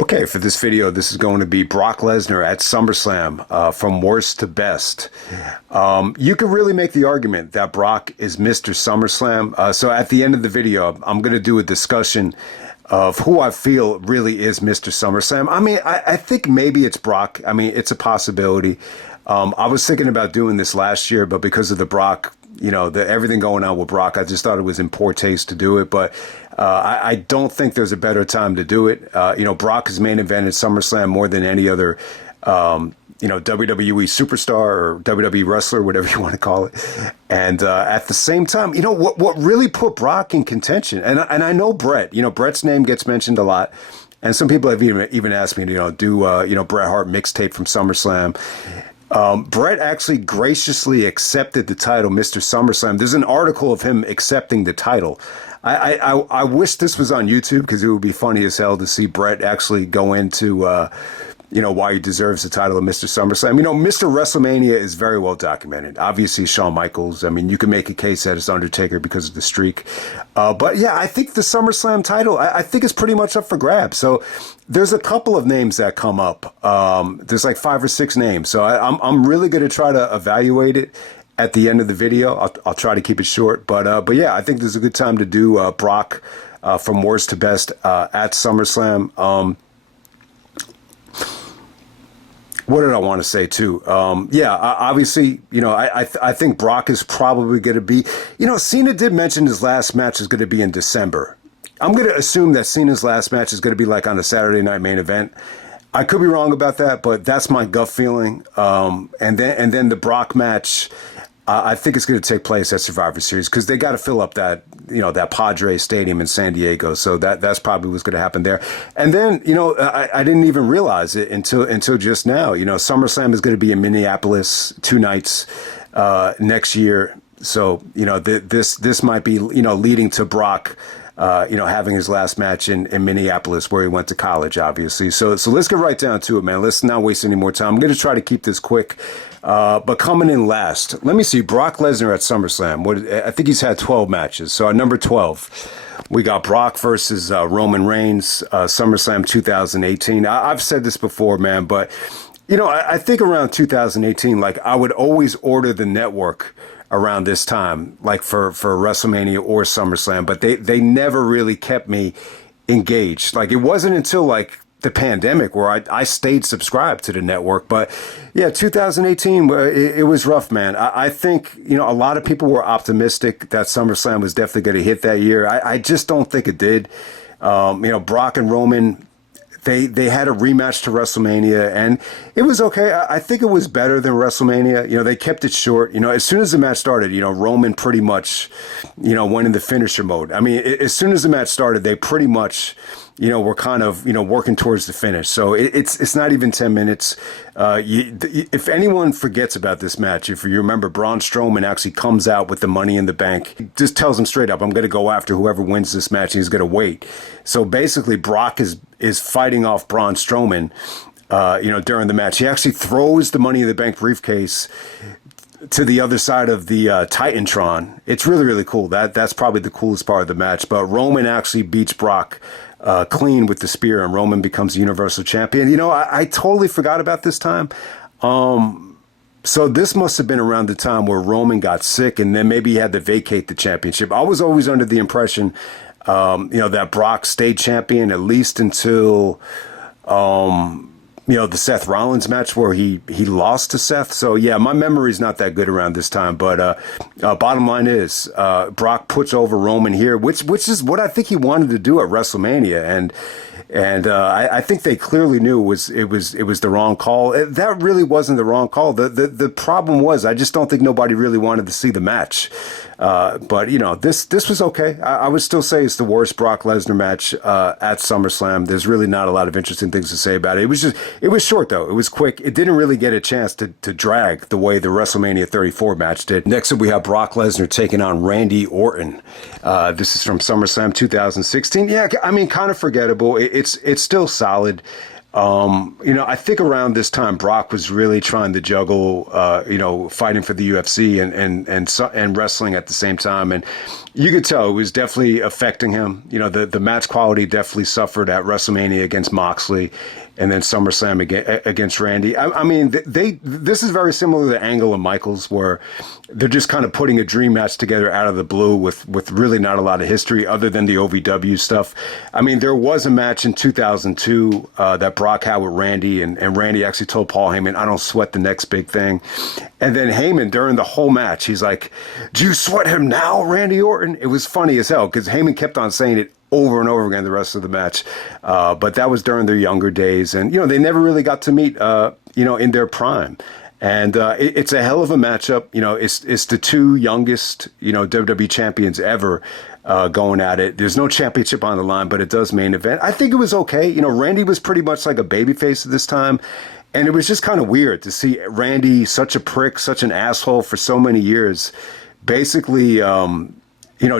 Okay, for this video, this is going to be Brock Lesnar at SummerSlam, from worst to best. You can really make the argument that Brock is Mr. SummerSlam. So at the end of the video, I'm going to do a discussion of who I feel really is Mr. SummerSlam. I mean, I think maybe it's Brock. I mean, it's a possibility. I was thinking about doing this last year, but because of the Brock, everything going on with Brock, I just thought it was in poor taste to do it. But I don't think there's a better time to do it. Brock has main evented SummerSlam more than any other, WWE superstar or WWE wrestler, whatever you want to call it. And at the same time, what really put Brock in contention, and I know Bret, Bret's name gets mentioned a lot. And some people have even asked me to, do Bret Hart mixtape from SummerSlam. Bret actually graciously accepted the title, Mr. SummerSlam. There's an article of him accepting the title. I wish this was on YouTube because it would be funny as hell to see Bret actually go into, why he deserves the title of Mr. SummerSlam. Mr. WrestleMania is very well documented. Obviously, Shawn Michaels. I mean, you can make a case that it's Undertaker because of the streak. But yeah, I think the SummerSlam title, I think it's pretty much up for grabs. So there's a couple of names that come up. There's like 5 or 6 names. So I'm really going to try to evaluate it at the end of the video. I'll try to keep it short. But yeah, I think there's a good time to do Brock from worst to best at SummerSlam. What did I want to say too? Obviously, I think Brock is probably going to be, Cena did mention his last match is going to be in December. I'm going to assume that Cena's last match is going to be like on a Saturday night main event. I could be wrong about that, but that's my gut feeling. And then the Brock match, I think it's going to take place at Survivor Series because they got to fill up that, that Padres Stadium in San Diego. So that's probably what's going to happen there. And then, I didn't even realize it until just now. SummerSlam is going to be in Minneapolis 2 nights next year. So, this might be, leading to Brock, having his last match in Minneapolis where he went to college, obviously. So let's get right down to it, man. Let's not waste any more time. I'm going to try to keep this quick. But coming in last, let me see, Brock Lesnar at SummerSlam. I think he's had 12 matches. So at number 12, we got Brock versus Roman Reigns, SummerSlam 2018. I've said this before, man, but, I think around 2018, like I would always order the network around this time, like for WrestleMania or SummerSlam, but they never really kept me engaged. Like it wasn't until like the pandemic where I stayed subscribed to the network. But yeah, 2018, it was rough, man. I think, a lot of people were optimistic that SummerSlam was definitely going to hit that year. I just don't think it did. Brock and Roman, they had a rematch to WrestleMania, and it was okay. I think it was better than WrestleMania. They kept it short. As soon as the match started, Roman pretty much, went in the finisher mode. I mean, as soon as the match started, they pretty much, were kind of, working towards the finish. So it's not even 10 minutes. If anyone forgets about this match, if you remember, Braun Strowman actually comes out with the Money in the Bank. He just tells him straight up, I'm going to go after whoever wins this match, and he's going to wait. So basically, Brock is fighting off Braun Strowman, during the match. He actually throws the Money in the Bank briefcase to the other side of the Titantron. It's really, really cool. That's probably the coolest part of the match. But Roman actually beats Brock clean with the spear, and Roman becomes Universal Champion. I totally forgot about this time. So this must have been around the time where Roman got sick, and then maybe he had to vacate the championship. I was always under the impression, that Brock stayed champion at least until, the Seth Rollins match where he lost to Seth. So yeah, my memory's not that good around this time. But bottom line is, Brock puts over Roman here, which is what I think he wanted to do at WrestleMania, and I think they clearly knew it was the wrong call. That really wasn't the wrong call. The problem was, I just don't think nobody really wanted to see the match. But this was okay. I would still say it's the worst Brock Lesnar match at SummerSlam. There's really not a lot of interesting things to say about it. It was short though. It was quick. It didn't really get a chance to drag the way the WrestleMania 34 match did. Next up, we have Brock Lesnar taking on Randy Orton. This is from SummerSlam 2016. Yeah, I mean, kind of forgettable. It's still solid. I think around this time, Brock was really trying to juggle, fighting for the UFC and wrestling at the same time. And You could tell it was definitely affecting him. You know, the match quality definitely suffered at WrestleMania against Moxley, and then SummerSlam against Randy. I mean, this is very similar to Angle and Michaels, where they're just kind of putting a dream match together out of the blue with really not a lot of history other than the OVW stuff. I mean, there was a match in 2002 that Brock had with Randy, and Randy actually told Paul Heyman, "I don't sweat the next big thing." And then Heyman, during the whole match, he's like, "Do you sweat him now, Randy Orton?" It was funny as hell because Heyman kept on saying it over and over again the rest of the match. But that was during their younger days. And, they never really got to meet, in their prime. And it's a hell of a matchup. It's the two youngest, WWE champions ever going at it. There's no championship on the line, but it does main event. I think it was okay. Randy was pretty much like a babyface at this time. And it was just kind of weird to see Randy, such a prick, such an asshole for so many years, basically,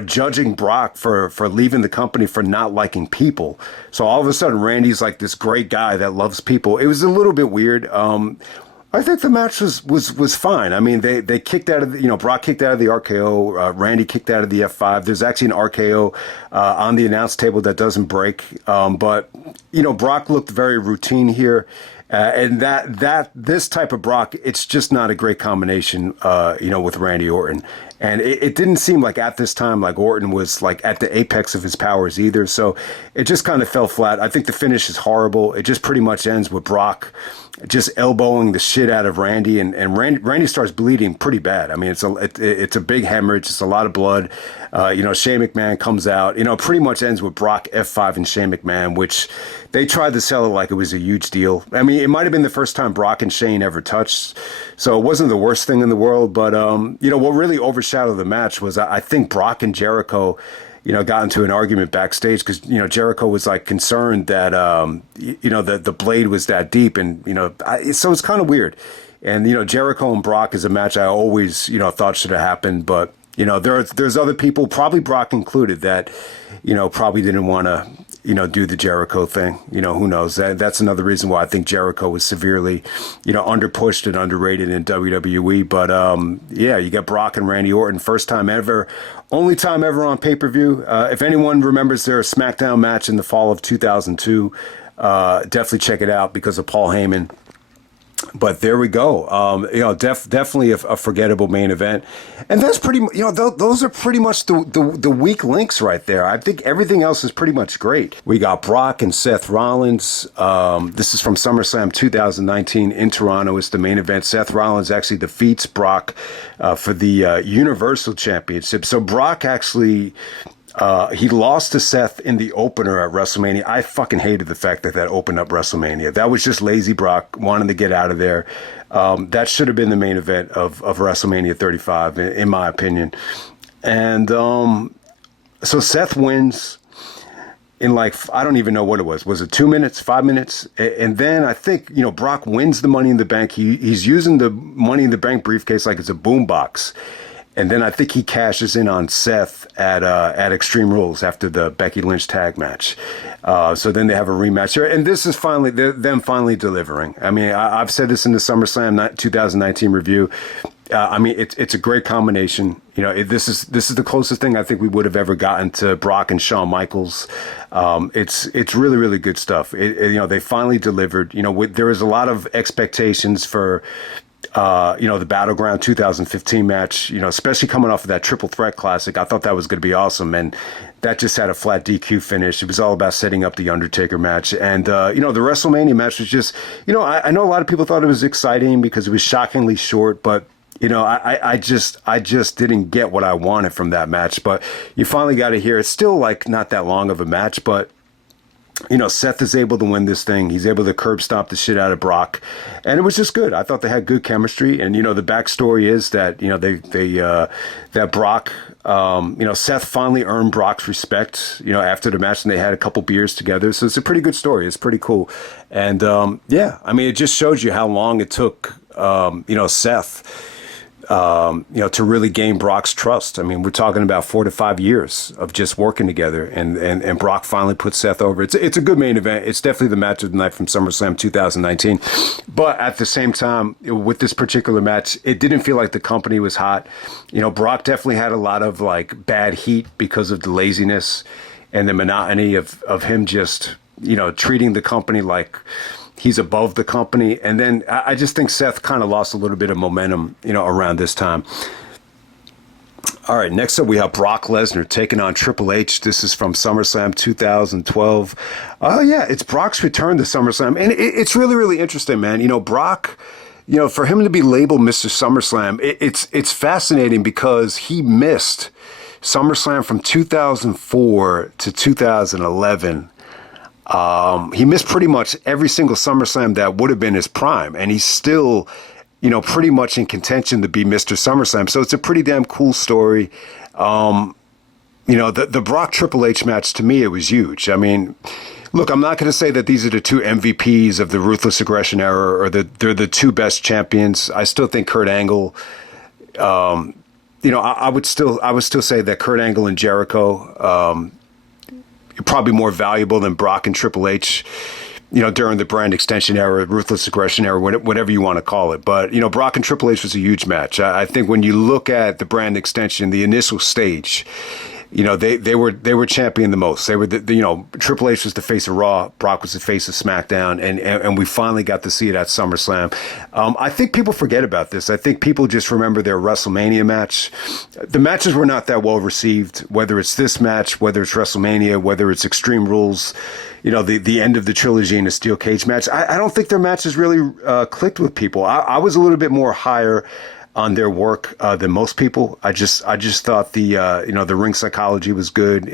judging Brock for leaving the company for not liking people. So all of a sudden, Randy's like this great guy that loves people. It was a little bit weird. I think the match was fine. I mean, they kicked out of Brock kicked out of the RKO. Randy kicked out of the F5. There's actually an RKO on the announce table that doesn't break. But Brock looked very routine here. And this type of Brock, it's just not a great combination, with Randy Orton. And it didn't seem like at this time, like Orton was like at the apex of his powers either. So it just kind of fell flat. I think the finish is horrible. It just pretty much ends with Brock just elbowing the shit out of Randy, and Randy starts bleeding pretty bad. I mean, it's a big hemorrhage. It's a lot of blood. Shane McMahon comes out. Pretty much ends with Brock F5 and Shane McMahon, which they tried to sell it like it was a huge deal. I mean, it might have been the first time Brock and Shane ever touched, so it wasn't the worst thing in the world. But what really overshadowed the match was I think Brock and Jericho, got into an argument backstage because, Jericho was like concerned that, the blade was that deep. And, so it's kind of weird. And, Jericho and Brock is a match I always, thought should have happened. But, there's other people, probably Brock included, that, probably didn't want to, do the Jericho thing. Who knows? That's another reason why I think Jericho was severely, underpushed and underrated in WWE. But, you got Brock and Randy Orton, first time ever, only time ever on pay-per-view. If anyone remembers their SmackDown match in the fall of 2002, definitely check it out because of Paul Heyman. But there we go. Definitely a forgettable main event, and that's pretty. Those are pretty much the weak links right there. I think everything else is pretty much great. We got Brock and Seth Rollins. This is from SummerSlam 2019 in Toronto. It's the main event. Seth Rollins actually defeats Brock for the Universal Championship. So Brock actually. He lost to Seth in the opener at WrestleMania. I fucking hated the fact that opened up WrestleMania. That was just lazy Brock wanting to get out of there. That should have been the main event of WrestleMania 35, in my opinion. And so Seth wins in I don't even know what it was. Was it 2 minutes, 5 minutes? And then I think, Brock wins the Money in the Bank. He's using the Money in the Bank briefcase like it's a boombox. And then I think he cashes in on Seth at Extreme Rules after the Becky Lynch tag match. So then they have a rematch here. And this is finally them finally delivering. I mean, I've said this in the SummerSlam 2019 review. It's a great combination. This is the closest thing I think we would have ever gotten to Brock and Shawn Michaels. It's really, really good stuff. They finally delivered. There was a lot of expectations for the Battleground 2015 match, especially coming off of that Triple Threat Classic. I thought that was going to be awesome. And that just had a flat DQ finish. It was all about setting up the Undertaker match. And, the WrestleMania match was just, I know a lot of people thought it was exciting because it was shockingly short, but I just didn't get what I wanted from that match. But you finally got to hear it's still not that long of a match, but Seth is able to win this thing. He's able to curb stomp the shit out of Brock. And it was just good. I thought they had good chemistry. And, the backstory is that, that Brock, Seth finally earned Brock's respect, after the match, and they had a couple beers together. So it's a pretty good story. It's pretty cool. And, it just shows you how long it took, Seth, to really gain Brock's trust. I mean, we're talking about 4 to 5 years of just working together, and Brock finally put Seth over. It's a good main event. It's definitely the match of the night from SummerSlam 2019. But at the same time, with this particular match, it didn't feel like the company was hot. Brock definitely had a lot of like bad heat because of the laziness and the monotony of him just, treating the company like he's above the company. And then I just think Seth kind of lost a little bit of momentum, around this time. All right, next up we have Brock Lesnar taking on Triple H. This is from SummerSlam 2012. Oh, yeah, it's Brock's return to SummerSlam. And it's really, really interesting, man. Brock, for him to be labeled Mr. SummerSlam, it's fascinating because he missed SummerSlam from 2004 to 2011. He missed pretty much every single SummerSlam that would have been his prime, and he's still, pretty much in contention to be Mr. SummerSlam. So it's a pretty damn cool story. The Brock Triple H match, to me, it was huge. I mean, look, I'm not going to say that these are the two MVPs of the Ruthless Aggression era or they're the two best champions. I still think Kurt Angle, I would still say that Kurt Angle and Jericho, probably more valuable than Brock and Triple H, during the brand extension era, Ruthless Aggression era, whatever you want to call it. But, Brock and Triple H was a huge match. I think when you look at the brand extension, the initial stage, they were championing the most. They were Triple H was the face of Raw, Brock was the face of SmackDown, and we finally got to see it at SummerSlam. I think people forget about this. I think people just remember their WrestleMania match. The matches were not that well received, whether it's this match, whether it's WrestleMania, whether it's Extreme Rules, the end of the trilogy in a steel cage match. I don't think their matches really clicked with people. I was a little bit more higher on their work than most people. I just thought the ring psychology was good.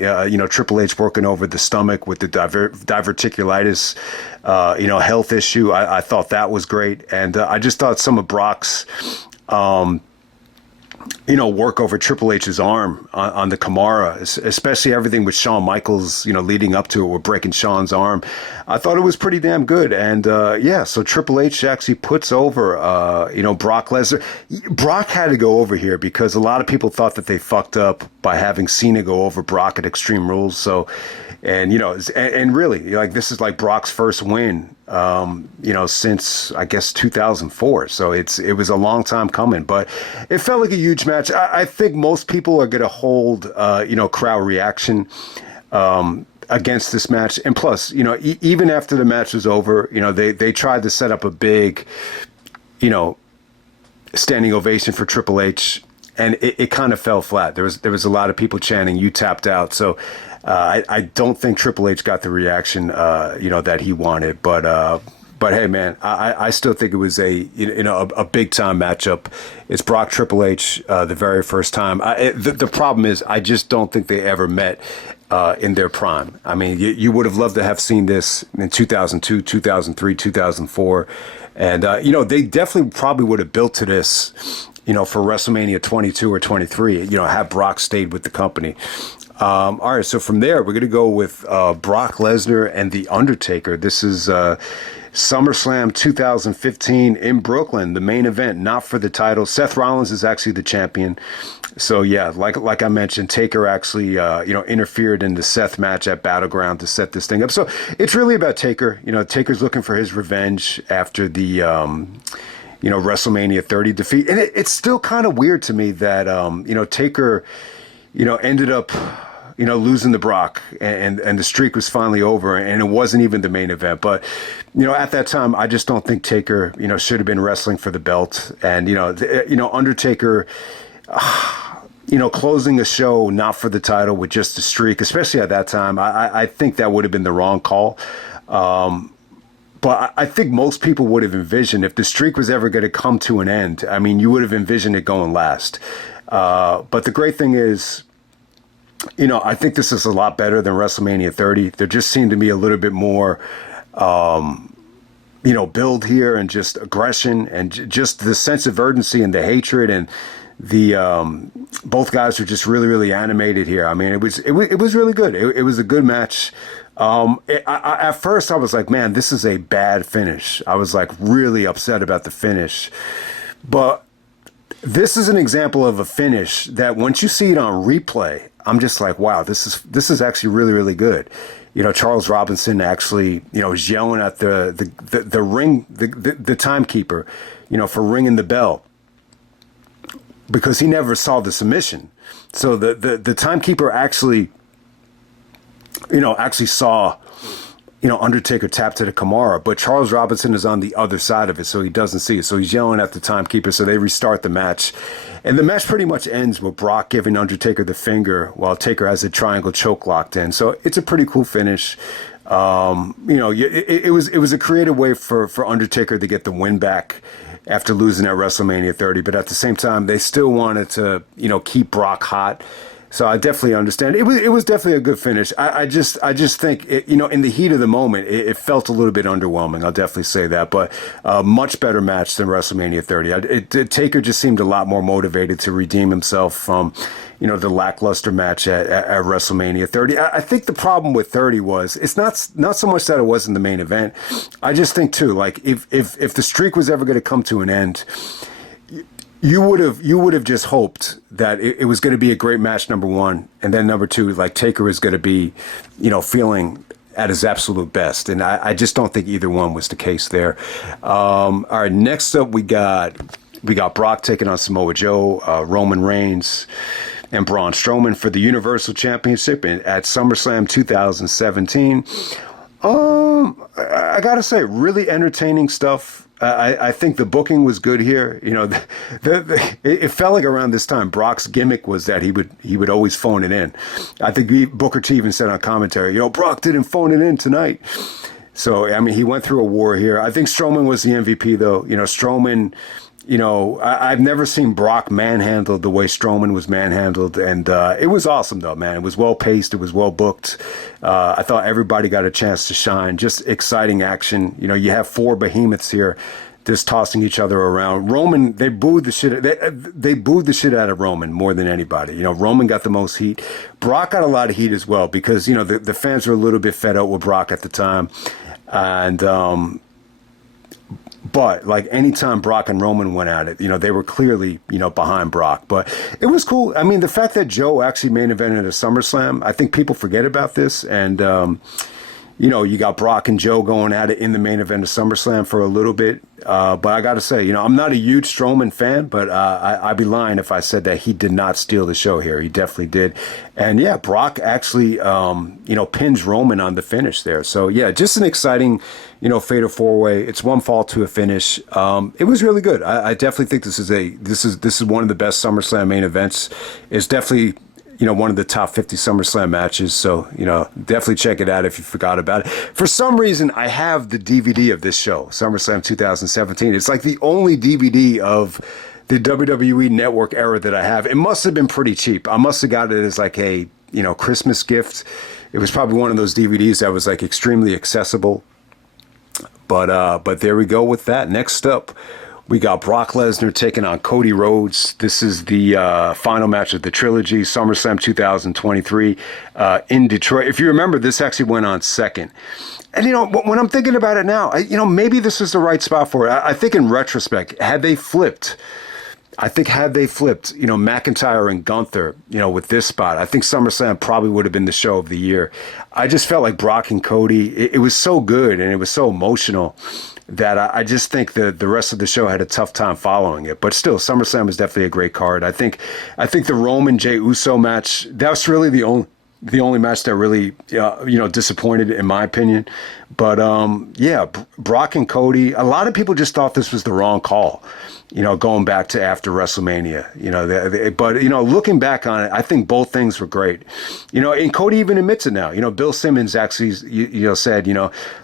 Triple H working over the stomach with the diverticulitis, health issue. I thought that was great, and I just thought some of Brock's work over Triple H's arm on the Kimura, especially everything with Shawn Michaels, leading up to it, with breaking Shawn's arm. I thought it was pretty damn good. And so Triple H actually puts over, Brock Lesnar. Brock had to go over here because a lot of people thought that they fucked up by having Cena go over Brock at Extreme Rules. So, and really, like, this is like Brock's first win, since I guess 2004. So it was a long time coming, but it felt like a huge match. I think most people are going to hold, crowd reaction, against this match. And plus, even after the match was over, they tried to set up a big, standing ovation for Triple H, and it kind of fell flat. There was a lot of people chanting, "You tapped out." So I don't think Triple H got the reaction that he wanted. But hey, man, I still think it was a big time matchup. It's Brock Triple H, the very first time. The problem is I just don't think they ever met in their prime. I mean, you would have loved to have seen this in 2002, 2003, 2004. And, they definitely probably would have built to this, for WrestleMania 22 or 23, have Brock stayed with the company. All right, so from there, we're going to go with Brock Lesnar and The Undertaker. This is SummerSlam 2015 in Brooklyn, the main event, not for the title. Seth Rollins is actually the champion. So, yeah, like I mentioned, Taker actually, interfered in the Seth match at Battleground to set this thing up. So it's really about Taker. Taker's looking for his revenge after the, WrestleMania 30 defeat. And it's still kind of weird to me that, Taker, ended up, losing to Brock, and the streak was finally over, and it wasn't even the main event. But, at that time, I just don't think Taker, should have been wrestling for the belt. And, Undertaker, closing a show not for the title with just a streak, especially at that time, I think that would have been the wrong call. But I think most people would have envisioned, if the streak was ever going to come to an end, I mean, you would have envisioned it going last. But the great thing is, I think this is a lot better than WrestleMania 30. There just seemed to be a little bit more, build here, and just aggression, and just the sense of urgency and the hatred, and the both guys were just really, really animated here. I mean, it was really good. It was a good match. At first I was like, man, this is a bad finish. I was like really upset about the finish, but This is an example of a finish that once you see it on replay, I'm just like, wow, this is actually really, really good. Charles Robinson actually, is yelling at the ring, the timekeeper, for ringing the bell because he never saw the submission. So the timekeeper actually, actually saw, Undertaker tap to the Kimura, but Charles Robinson is on the other side of it, so he doesn't see it. So he's yelling at the timekeeper, so they restart the match. And the match pretty much ends with Brock giving Undertaker the finger while Taker has a triangle choke locked in. So it's a pretty cool finish. It was a creative way for Undertaker to get the win back after losing at WrestleMania 30, but at the same time, they still wanted to, keep Brock hot. So I definitely understand. It was definitely a good finish. I just think in the heat of the moment, it felt a little bit underwhelming. I'll definitely say that, but a much better match than WrestleMania 30. Taker just seemed a lot more motivated to redeem himself from, the lackluster match at WrestleMania 30. I think the problem with 30 was it's not so much that it wasn't the main event. I just think too, like if the streak was ever going to come to an end, you would have just hoped that it was going to be a great match, number one, and then number two, like Taker is going to be, feeling at his absolute best, and I just don't think either one was the case there. All right, next up we got Brock taking on Samoa Joe, Roman Reigns, and Braun Strowman for the Universal Championship at SummerSlam 2017. I gotta say, really entertaining stuff. I think the booking was good here. It felt like around this time Brock's gimmick was that he would always phone it in. I think Booker T even said on commentary, Brock didn't phone it in tonight. So I mean, he went through a war here. I think Strowman was the MVP though. Strowman. I've never seen Brock manhandled the way Strowman was manhandled, and it was awesome though, man. It was well paced, it was well booked. I thought everybody got a chance to shine. Just exciting action. You have four behemoths here, just tossing each other around. Roman, they booed the shit. They booed the shit out of Roman more than anybody. Roman got the most heat. Brock got a lot of heat as well because the fans were a little bit fed up with Brock at the time, and. But like anytime Brock and Roman went at it, they were clearly, behind Brock. But it was cool. I mean, the fact that Joe actually main evented a SummerSlam, I think people forget about this. And, you got Brock and Joe going at it in the main event of SummerSlam for a little bit. But I got to say, I'm not a huge Strowman fan, but I'd be lying if I said that he did not steal the show here. He definitely did. And yeah, Brock actually, pins Roman on the finish there. So yeah, just an exciting, fatal four-way. It's one fall to a finish. It was really good. I definitely think this is one of the best SummerSlam main events. It's definitely, one of the top 50 SummerSlam matches. So, definitely check it out if you forgot about it. For some reason, I have the DVD of this show, SummerSlam 2017. It's like the only DVD of the WWE Network era that I have. It must have been pretty cheap. I must have got it as like a, Christmas gift. It was probably one of those DVDs that was like extremely accessible. But there we go with that. Next up, we got Brock Lesnar taking on Cody Rhodes. This is the final match of the trilogy, SummerSlam 2023 in Detroit. If you remember, this actually went on second. And, when I'm thinking about it now, maybe this is the right spot for it. I think in retrospect, had they flipped, McIntyre and Gunther, with this spot, I think SummerSlam probably would have been the show of the year. I just felt like Brock and Cody, it was so good and it was so emotional that I just think the rest of the show had a tough time following it. But still, SummerSlam was definitely a great card. I think the Roman Jey Uso match, that was really the only match that really, disappointed in my opinion. But, Brock and Cody, a lot of people just thought this was the wrong call, going back to after WrestleMania, but, looking back on it, I think both things were great, and Cody even admits it now. Bill Simmons actually, said,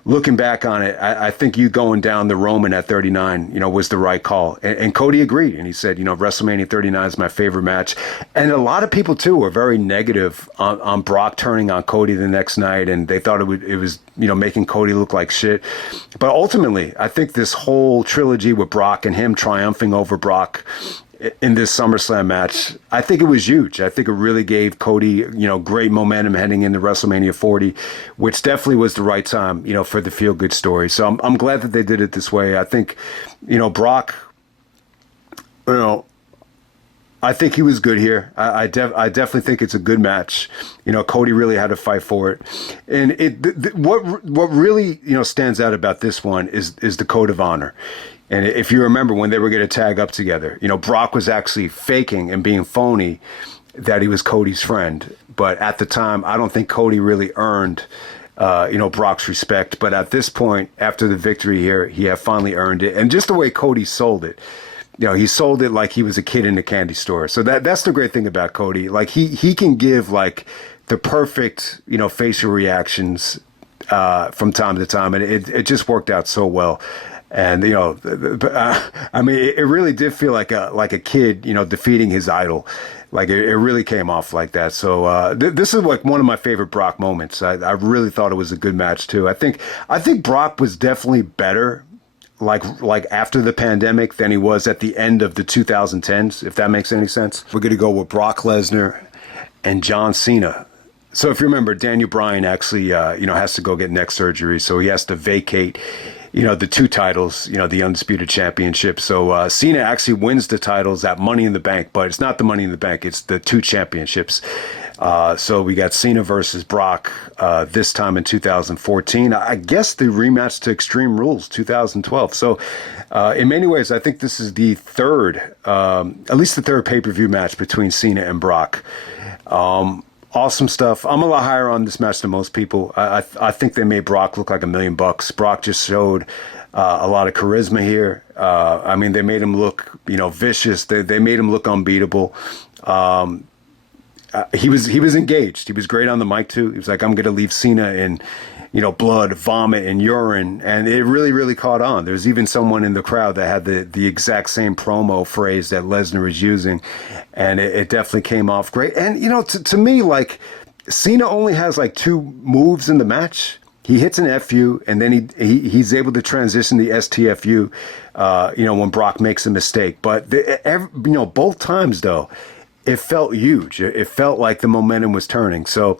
looking back on it, I think you going down the Roman at 39, was the right call. And Cody agreed. And he said, WrestleMania 39 is my favorite match. And a lot of people, too, were very negative on Brock turning on Cody the next night. And they thought it was, making Cody look like shit. But ultimately, I think this whole trilogy with Brock and him triumphing over Brock in this SummerSlam match, I think it was huge. I think it really gave Cody, great momentum heading into WrestleMania 40, which definitely was the right time, for the feel-good story. So I'm glad that they did it this way. I think, Brock, I think he was good here. I definitely think it's a good match. Cody really had to fight for it, and what really stands out about this one is the code of honor. And if you remember when they were going to tag up together, Brock was actually faking and being phony that he was Cody's friend. But at the time, I don't think Cody really earned Brock's respect. But at this point, after the victory here, he had finally earned it, and just the way Cody sold it. He sold it like he was a kid in a candy store. So that's the great thing about Cody. Like he can give like the perfect, facial reactions from time to time, and it just worked out so well. And I mean, it really did feel like a kid, defeating his idol. Like it really came off like that. So this is like one of my favorite Brock moments. I really thought it was a good match too. I think Brock was definitely better. Like after the pandemic than he was at the end of the 2010s, if that makes any sense. We're going to go with Brock Lesnar and John Cena. So if you remember, Daniel Bryan actually, has to go get neck surgery. So he has to vacate, the two titles, the Undisputed Championship. So Cena actually wins the titles at Money in the Bank, but it's not the Money in the Bank. It's the two championships. So we got Cena versus Brock this time in 2014. I guess the rematch to Extreme Rules 2012. So in many ways, I think this is the third, at least the third pay-per-view match between Cena and Brock. Awesome stuff. I'm a lot higher on this match than most people. I think they made Brock look like $1 million. Brock just showed a lot of charisma here. I mean, they made him look, vicious. They made him look unbeatable. He was engaged. He was great on the mic too. He was like, I'm going to leave Cena in, blood, vomit, and urine. And it really, really caught on. There's even someone in the crowd that had the exact same promo phrase that Lesnar is using. And it definitely came off great. And, to me, like, Cena only has like two moves in the match. He hits an FU, and then he's able to transition the STFU, when Brock makes a mistake. But, both times, though, it felt huge. It felt like the momentum was turning. So,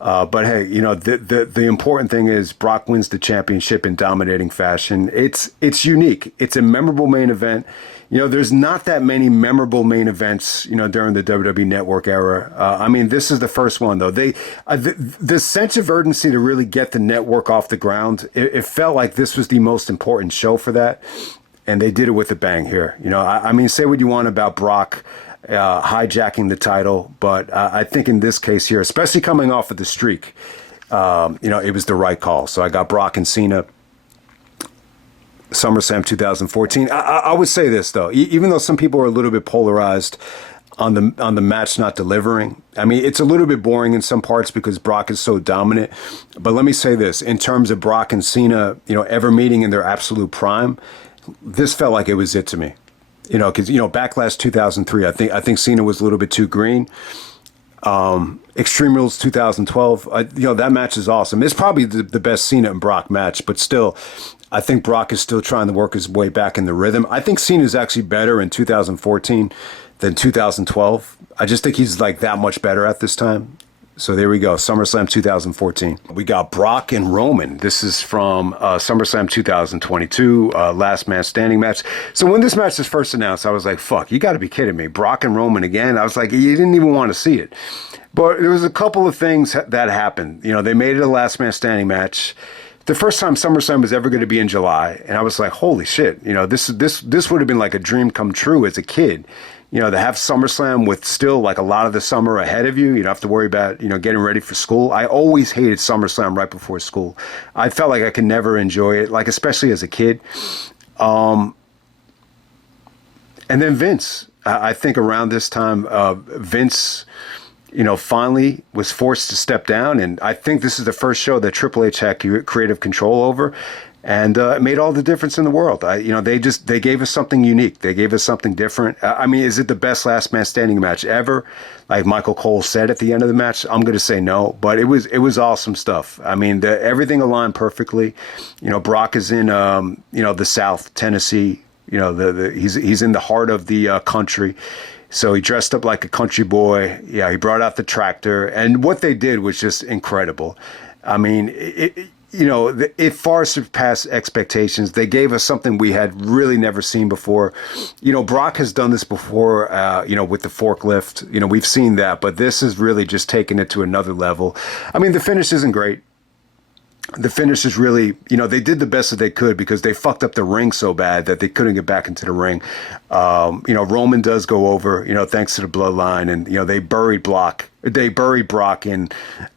but hey, the important thing is Brock wins the championship in dominating fashion. It's unique. It's a memorable main event. There's not that many memorable main events, during the WWE Network era. I mean, this is the first one though. The sense of urgency to really get the network off the ground. It felt like this was the most important show for that, and they did it with a bang here. I mean, say what you want about Brock hijacking the title, but I think in this case here, especially coming off of the streak, it was the right call. So I got Brock and Cena, SummerSlam 2014. I would say this though, even though some people are a little bit polarized on the match not delivering, I mean, it's a little bit boring in some parts because Brock is so dominant. But let me say this, in terms of Brock and Cena, ever meeting in their absolute prime, this felt like it was it to me. Because Backlash 2003, I think Cena was a little bit too green. Extreme Rules 2012, that match is awesome. It's probably the best Cena and Brock match, but still, I think Brock is still trying to work his way back in the rhythm. I think Cena is actually better in 2014 than 2012. I just think he's like that much better at this time. So there we go, SummerSlam 2014. We got Brock and Roman. This is from SummerSlam 2022, last man standing match. So when this match was first announced, I was like, fuck, you got to be kidding me. Brock and Roman again? I was like, you didn't even want to see it. But there was a couple of things that happened. They made it a last man standing match. The first time SummerSlam was ever going to be in July. And I was like, holy shit, this would have been like a dream come true as a kid. To have SummerSlam with still like a lot of the summer ahead of you. You don't have to worry about, getting ready for school. I always hated SummerSlam right before school. I felt like I could never enjoy it, like especially as a kid. And then Vince, I think around this time, Vince, finally was forced to step down. And I think this is the first show that Triple H had creative control over. And it made all the difference in the world. They gave us something unique. They gave us something different. I mean, is it the best last man standing match ever? Like Michael Cole said at the end of the match, I'm going to say no, but it was awesome stuff. I mean, everything aligned perfectly. Brock is in, the South, Tennessee. He's in the heart of the country. So he dressed up like a country boy. Yeah, he brought out the tractor. And what they did was just incredible. I mean, it far surpassed expectations. They gave us something we had really never seen before. Brock has done this before, with the forklift. We've seen that, but this is really just taking it to another level. I mean, the finish isn't great. The finish is really, they did the best that they could because they fucked up the ring so bad that they couldn't get back into the ring. Roman does go over, thanks to the bloodline, and, they buried Brock in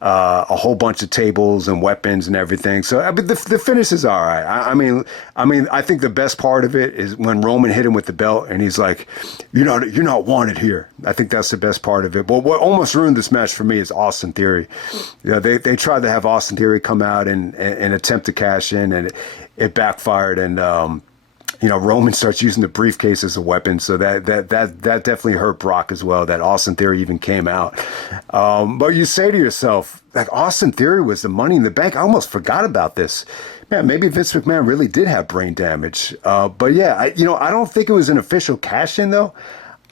a whole bunch of tables and weapons and everything. So, but the finish is all right. I mean, I think the best part of it is when Roman hit him with the belt and he's like, you're not wanted here. I think that's the best part of it. But what almost ruined this match for me is Austin Theory. They tried to have Austin Theory come out and attempt to cash in, and it backfired. And Roman starts using the briefcase as a weapon, so that definitely hurt Brock as well. That Austin Theory even came out. But you say to yourself, like, Austin Theory was the Money in the Bank. I almost forgot about this. Man, maybe Vince McMahon really did have brain damage. But yeah, I don't think it was an official cash in though.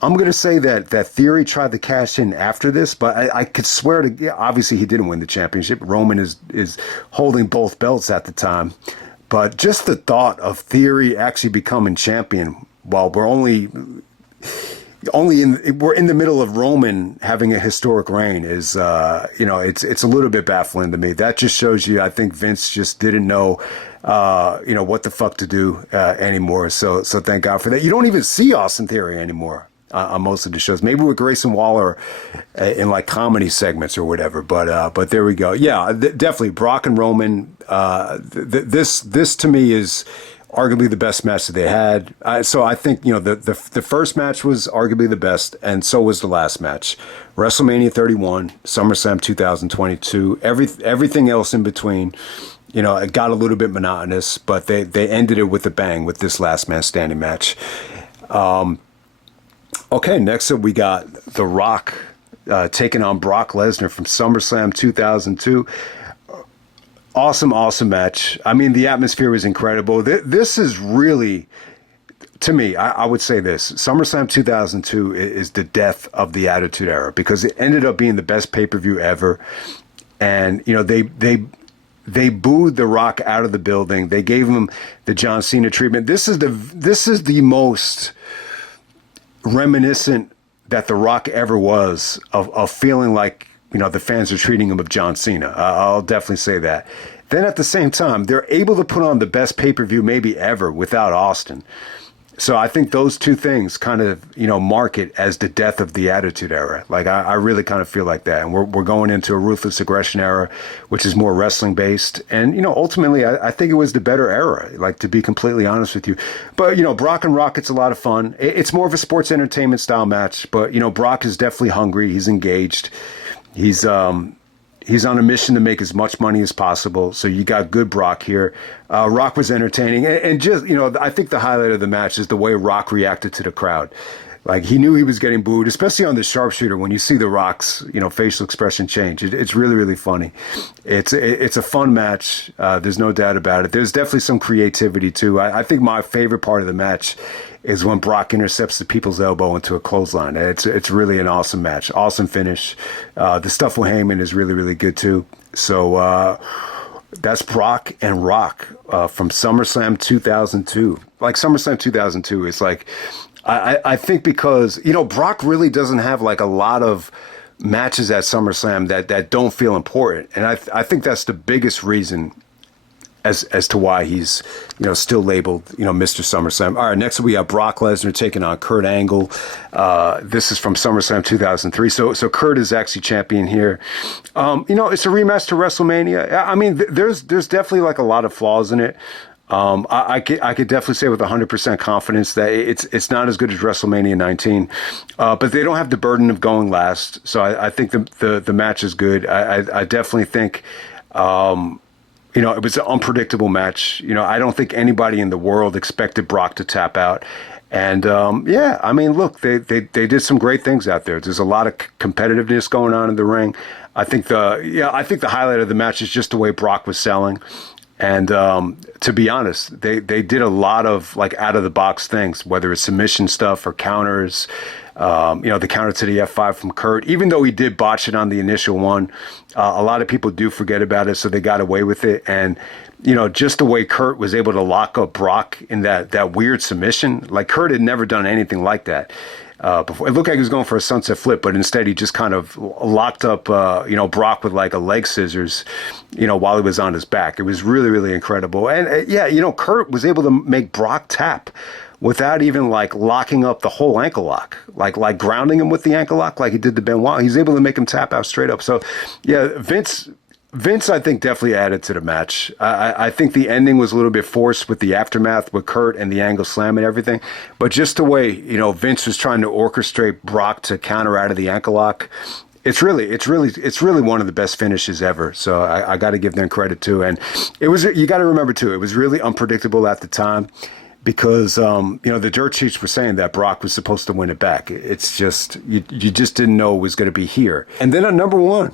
I'm going to say that Theory tried to cash in after this, but I could swear to, obviously he didn't win the championship. Roman is holding both belts at the time. But just the thought of Theory actually becoming champion while we're we're in the middle of Roman having a historic reign is, it's a little bit baffling to me. That just shows you, I think Vince just didn't know, what the fuck to do anymore. So thank God for that. You don't even see Austin Theory anymore on most of the shows. Maybe with Grayson Waller in like comedy segments or whatever. But there we go. Yeah, definitely Brock and Roman. This to me is arguably the best match that they had. So I think the first match was arguably the best, and so was the last match. WrestleMania 31, SummerSlam 2022, everything else in between. It got a little bit monotonous, but they ended it with a bang with this last man standing match. Okay, next up we got The Rock taking on Brock Lesnar from SummerSlam 2002. Awesome match. I mean, the atmosphere was incredible. This is really, to me, I would say this. SummerSlam 2002 is the death of the Attitude Era because it ended up being the best pay-per-view ever. And, they booed The Rock out of the building. They gave him the John Cena treatment. This is the most reminiscent that The Rock ever was of feeling like, the fans are treating him of John Cena. I'll definitely say that. Then at the same time, they're able to put on the best pay-per-view maybe ever without Austin. So I think those two things kind of, mark it as the death of the Attitude Era. Like, I really kind of feel like that. And we're going into a Ruthless Aggression era, which is more wrestling based. And, ultimately, I think it was the better era, like, to be completely honest with you. But, Brock and Rocket's a lot of fun. It's more of a sports entertainment style match. But, Brock is definitely hungry. He's engaged. He's on a mission to make as much money as possible. So you got good Brock here. Rock was entertaining. And just, I think the highlight of the match is the way Rock reacted to the crowd. Like, he knew he was getting booed, especially on the sharpshooter. When you see the Rock's, facial expression change, it's really, really funny. It's a fun match. There's no doubt about it. There's definitely some creativity too. I think my favorite part of the match is when Brock intercepts the people's elbow into a clothesline. It's really an awesome match. Awesome finish. The stuff with Heyman is really, really good too. So that's Brock and Rock from SummerSlam 2002. Like, SummerSlam 2002 is like, I think because, Brock really doesn't have like a lot of matches at SummerSlam that don't feel important. And I think that's the biggest reason as to why he's, still labeled, Mr. SummerSlam. All right, next we have Brock Lesnar taking on Kurt Angle. This is from SummerSlam 2003. So Kurt is actually champion here. It's a rematch to WrestleMania. I mean, there's definitely like a lot of flaws in it. I could definitely say with 100% confidence that it's not as good as WrestleMania 19, but they don't have the burden of going last. So I think the match is good. I definitely think, it was an unpredictable match. I don't think anybody in the world expected Brock to tap out. And, I mean, look, they did some great things out there. There's a lot of competitiveness going on in the ring. I think the highlight of the match is just the way Brock was selling. And to be honest, they did a lot of like out of the box things, whether it's submission stuff or counters. The counter to the F5 from Kurt, even though he did botch it on the initial one, a lot of people do forget about it, so they got away with it. And just the way Kurt was able to lock up Brock in that weird submission, like Kurt had never done anything like that. Before. It looked like he was going for a sunset flip, but instead he just kind of locked up, Brock with like a leg scissors, while he was on his back. It was really, really incredible. And Kurt was able to make Brock tap without even like locking up the whole ankle lock, like grounding him with the ankle lock, like he did to Benoit. He's able to make him tap out straight up. So yeah, Vince, I think, definitely added to the match. I think the ending was a little bit forced with the aftermath with Kurt and the angle slam and everything. But just the way, Vince was trying to orchestrate Brock to counter out of the ankle lock, it's really one of the best finishes ever. So I got to give them credit too. And you got to remember too, it was really unpredictable at the time because, the dirt sheets were saying that Brock was supposed to win it back. It's just, you just didn't know it was going to be here. And then on number one,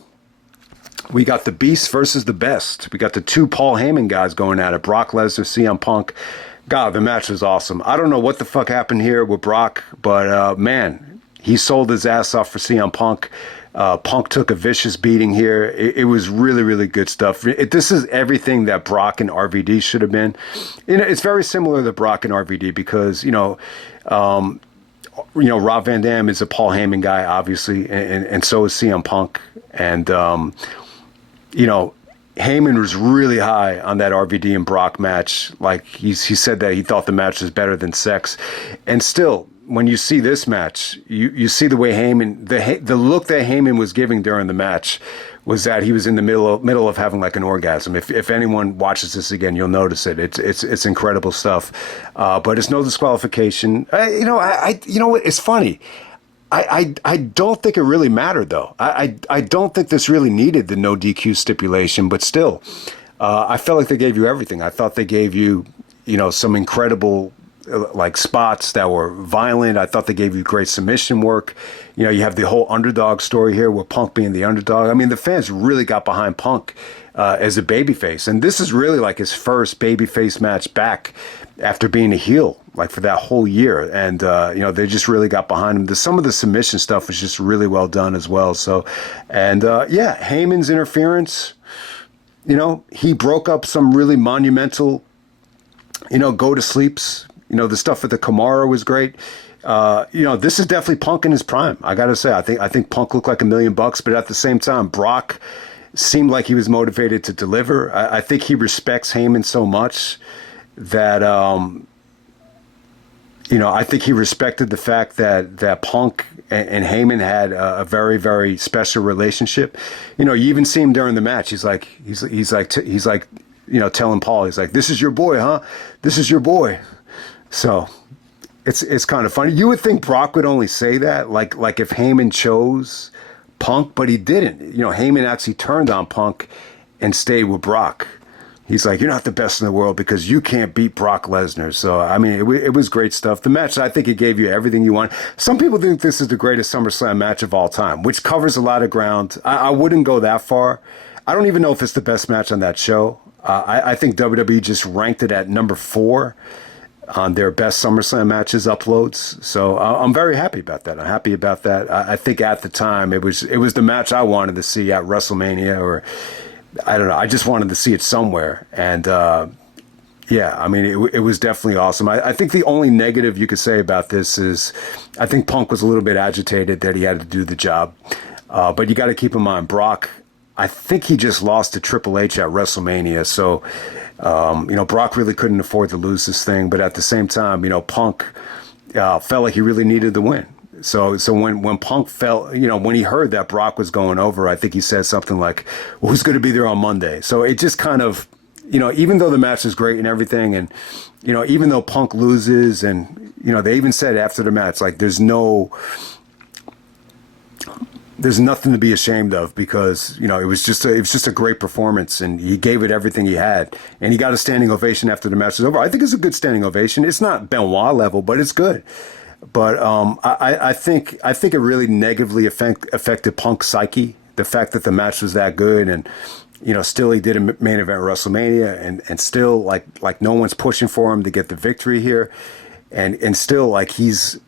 we got the Beast versus the Best. We got the two Paul Heyman guys going at it. Brock Lesnar, CM Punk. God, the match was awesome. I don't know what the fuck happened here with Brock, but man, he sold his ass off for CM Punk. Punk took a vicious beating here. It was really, really good stuff. This is everything that Brock and RVD should have been. It's very similar to Brock and RVD because, Rob Van Dam is a Paul Heyman guy, obviously, and so is CM Punk. And, Heyman was really high on that RVD and Brock match. Like he said that he thought the match was better than sex. And still, when you see this match, you see the way Heyman, the look that Heyman was giving during the match was that he was in the middle of having like an orgasm. If anyone watches this again, you'll notice it. It's incredible stuff. But it's no disqualification. It's funny. I don't think it really mattered, though. I don't think this really needed the no DQ stipulation, but still, I felt like they gave you everything. I thought they gave you, some incredible like spots that were violent. I thought they gave you great submission work. You have the whole underdog story here with Punk being the underdog. I mean, the fans really got behind Punk as a babyface, and this is really like his first babyface match back after being a heel, like for that whole year. And, they just really got behind him. Some of the submission stuff was just really well done as well. So, and Heyman's interference, he broke up some really monumental, go to sleeps. The stuff with the Kamara was great. This is definitely Punk in his prime. I got to say, I think Punk looked like $1 million, but at the same time, Brock seemed like he was motivated to deliver. I think he respects Heyman so much that, I think he respected the fact that Punk and Heyman had a very, very special relationship. You even see him during the match. He's like, telling Paul, he's like, "This is your boy, huh? This is your boy." So it's kind of funny. You would think Brock would only say that, like if Heyman chose Punk, but he didn't. Heyman actually turned on Punk and stayed with Brock. He's like, "You're not the best in the world because you can't beat Brock Lesnar." So, I mean, it was great stuff. The match, I think it gave you everything you want. Some people think this is the greatest SummerSlam match of all time, which covers a lot of ground. I wouldn't go that far. I don't even know if it's the best match on that show. I think WWE just ranked it at number 4 on their best SummerSlam matches uploads. So I'm very happy about that. I'm happy about that. I think at the time it was the match I wanted to see at WrestleMania, or I don't know. I just wanted to see it somewhere. And I mean, it was definitely awesome. I think the only negative you could say about this is I think Punk was a little bit agitated that he had to do the job. But you got to keep in mind, Brock, I think he just lost to Triple H at WrestleMania. So, Brock really couldn't afford to lose this thing. But at the same time, Punk felt like he really needed the win. So when Punk felt, when he heard that Brock was going over, I think he said something like, "Well, who's going to be there on Monday?" So it just kind of, even though the match is great and everything, and, even though Punk loses, and, they even said after the match, like, there's nothing to be ashamed of because, it was just a great performance, and he gave it everything he had, and he got a standing ovation after the match was over. I think it's a good standing ovation. It's not Benoit level, but it's good. But I think it really negatively affected Punk's psyche, the fact that the match was that good, and Still he did a main event WrestleMania, and still like no one's pushing for him to get the victory here, and still like he's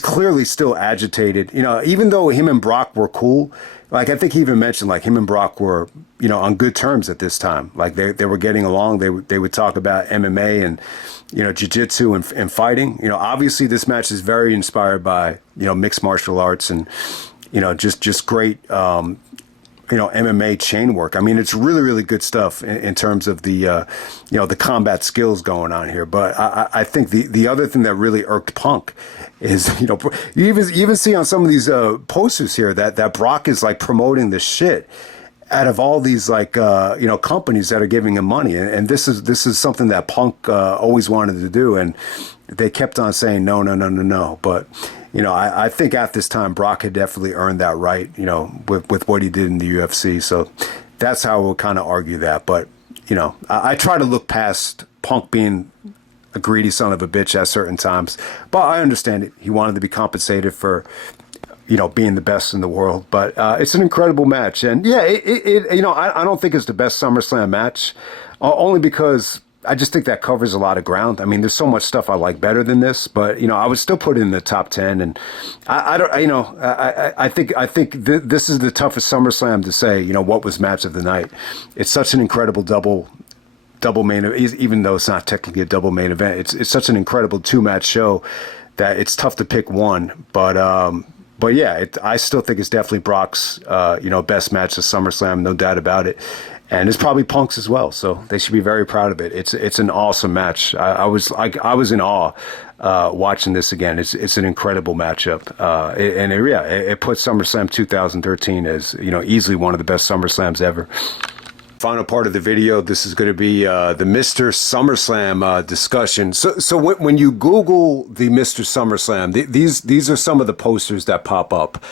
clearly still agitated. Even though him and Brock were cool, like I think he even mentioned like him and Brock were on good terms at this time. Like they were getting along. They would talk about MMA and jiu-jitsu and fighting. Obviously this match is very inspired by mixed martial arts and just great MMA chain work. I mean, it's really, really good stuff in terms of the the combat skills going on here. But I think the other thing that really irked Punk is, you even see on some of these posters here that Brock is like promoting the shit out of all these like companies that are giving him money, and this is something that Punk always wanted to do, and they kept on saying no. But I think at this time Brock had definitely earned that right, with what he did in the UFC. So that's how we'll kind of argue that. But I try to look past Punk being a greedy son of a bitch at certain times, but I understand it. He wanted to be compensated for being the best in the world. But it's an incredible match, and yeah, I don't think it's the best SummerSlam match, only because I just think that covers a lot of ground. I mean, there's so much stuff I like better than this, but I would still put it in the top 10. And I think this is the toughest SummerSlam to say what was match of the night. It's such an incredible double main event, even though it's not technically a double main event. It's such an incredible 2-match show that it's tough to pick one. But yeah, I still think it's definitely Brock's best match of SummerSlam, no doubt about it. And it's probably Punk's as well, so they should be very proud of it. It's an awesome match. I was in awe watching this again. It's an incredible matchup, it puts SummerSlam 2013 as easily one of the best SummerSlams ever. Final part of the video. This is going to be the Mr. SummerSlam discussion. So when you Google the Mr. SummerSlam, these are some of the posters that pop up.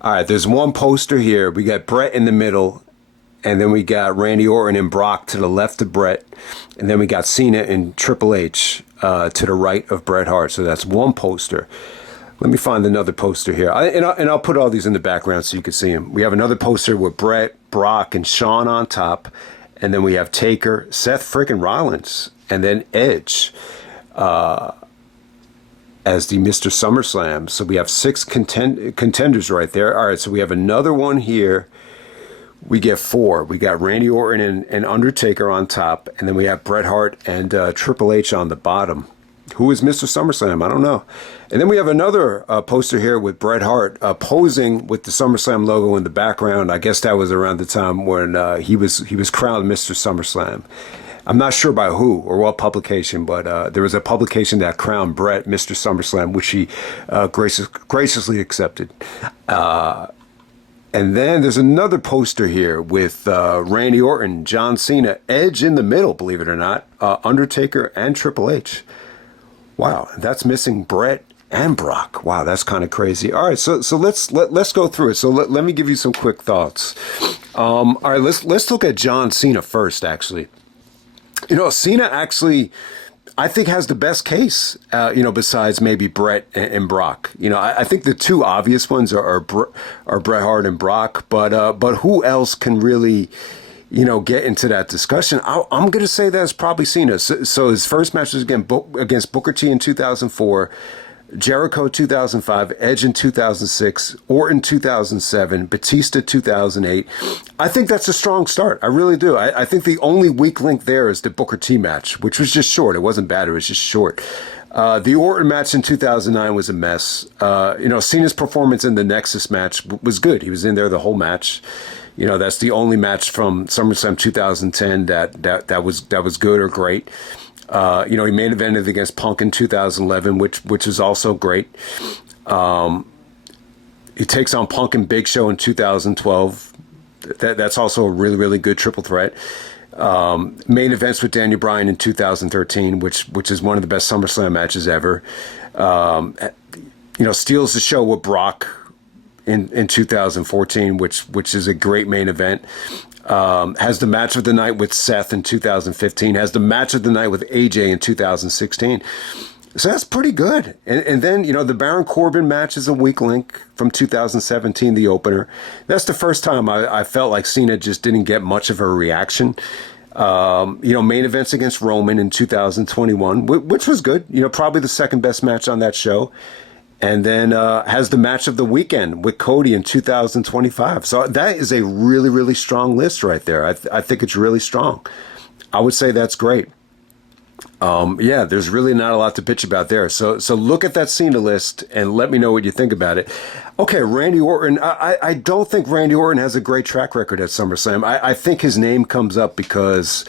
All right, there's one poster here. We got Bret in the middle. And then we got Randy Orton and Brock to the left of Bret. And then we got Cena and Triple H to the right of Bret Hart. So that's one poster. Let me find another poster here. I'll put all these in the background so you can see them. We have another poster with Bret, Brock, and Shawn on top. And then we have Taker, Seth freaking Rollins, and then Edge as the Mr. SummerSlam. So we have 6 contenders right there. All right, so we have another one here. We get 4. We got Randy Orton and Undertaker on top, and then we have Bret Hart and Triple H on the bottom. Who is Mr. SummerSlam? I don't know. And then we have another poster here with Bret Hart posing with the SummerSlam logo in the background. I guess that was around the time when he was crowned Mr. SummerSlam. I'm not sure by who or what publication, but there was a publication that crowned Bret Mr. SummerSlam, which he graciously accepted. And then there's another poster here with Randy Orton, John Cena, Edge in the middle, believe it or not, Undertaker, and Triple H. Wow, that's missing Bret and Brock. Wow, that's kind of crazy. All right, so let's go through it. So let me give you some quick thoughts. All right, let's look at John Cena first. Actually, Cena actually, I think, has the best case, besides maybe Bret and Brock. I think the two obvious ones are Bret Hart and Brock, but who else can really, get into that discussion? I'm going to say that's probably Cena. So his first match was against Booker T in 2004, Jericho 2005, Edge in 2006, Orton 2007, Batista 2008. I think that's a strong start. I really do. I think the only weak link there is the Booker T match, which was just short. It wasn't bad. It was just short. The Orton match in 2009 was a mess. Cena's performance in the Nexus match was good. He was in there the whole match. That's the only match from SummerSlam 2010 that was good or great. He main evented against Punk in 2011, which is also great. He takes on Punk and Big Show in 2012. That's also a really, really good triple threat. Main events with Daniel Bryan in 2013, which is one of the best SummerSlam matches ever. Steals the show with Brock in 2014, which is a great main event. Has the match of the night with Seth in 2015, has the match of the night with AJ in 2016. So that's pretty good. And then, the Baron Corbin match is a weak link from 2017, the opener. That's the first time I felt like Cena just didn't get much of a reaction. Main events against Roman in 2021, which was good. Probably the second best match on that show. And then has the match of the weekend with Cody in 2025. So that is a really, really strong list right there. I think it's really strong. I would say that's great. There's really not a lot to bitch about there. So look at that Cena list and let me know what you think about it. Okay, Randy Orton. I don't think Randy Orton has a great track record at SummerSlam. I think his name comes up because